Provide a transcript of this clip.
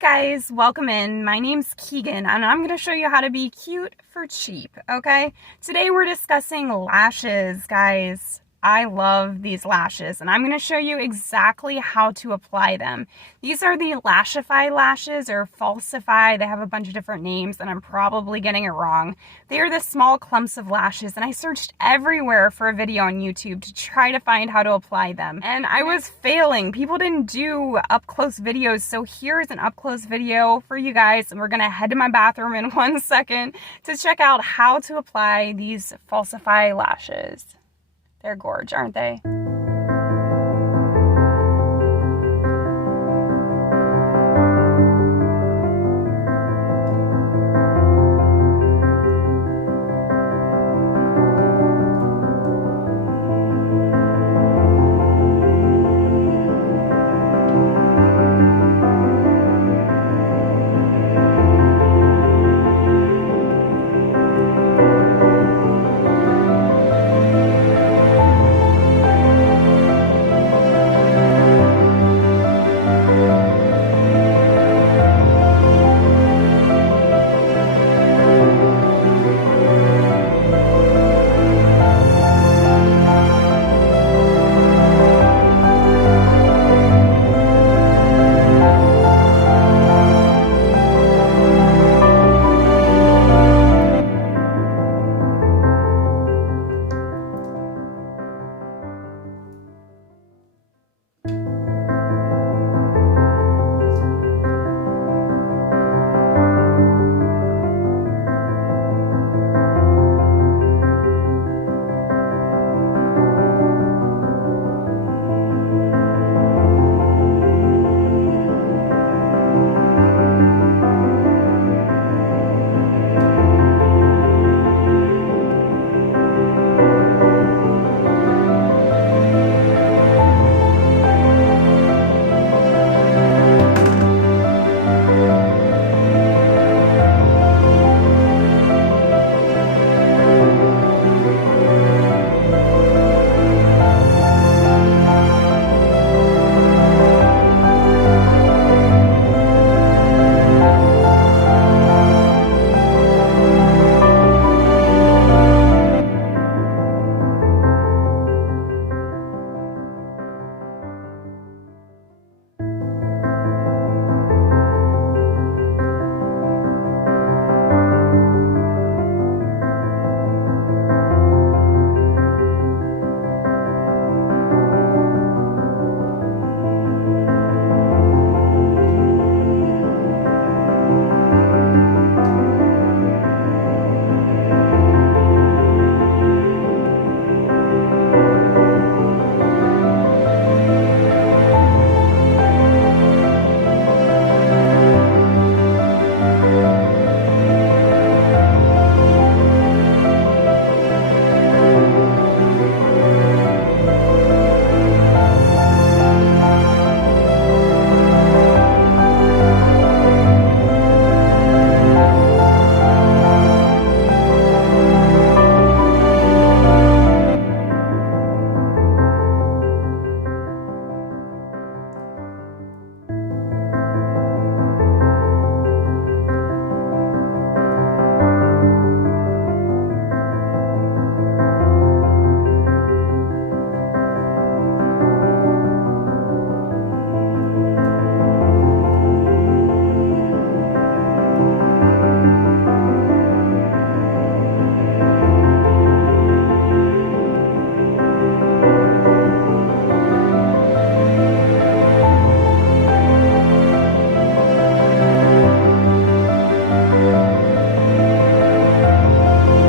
Guys, welcome in. My name's Keegan and I'm going to show you how to be cute for cheap, okay? Today we're discussing lashes, guys. I love these lashes and I'm going to show you exactly how to apply them. These are the Lashify lashes or Falsify. They have a bunch of different names and I'm probably getting it wrong. They are the small clumps of lashes and I searched everywhere for a video on YouTube to try to find how to apply them. And I was failing. People didn't do up close videos, so here's an up close video for you guys and we're going to head to my bathroom in 1 second to check out how to apply these Falsify lashes. They're gorge, aren't they?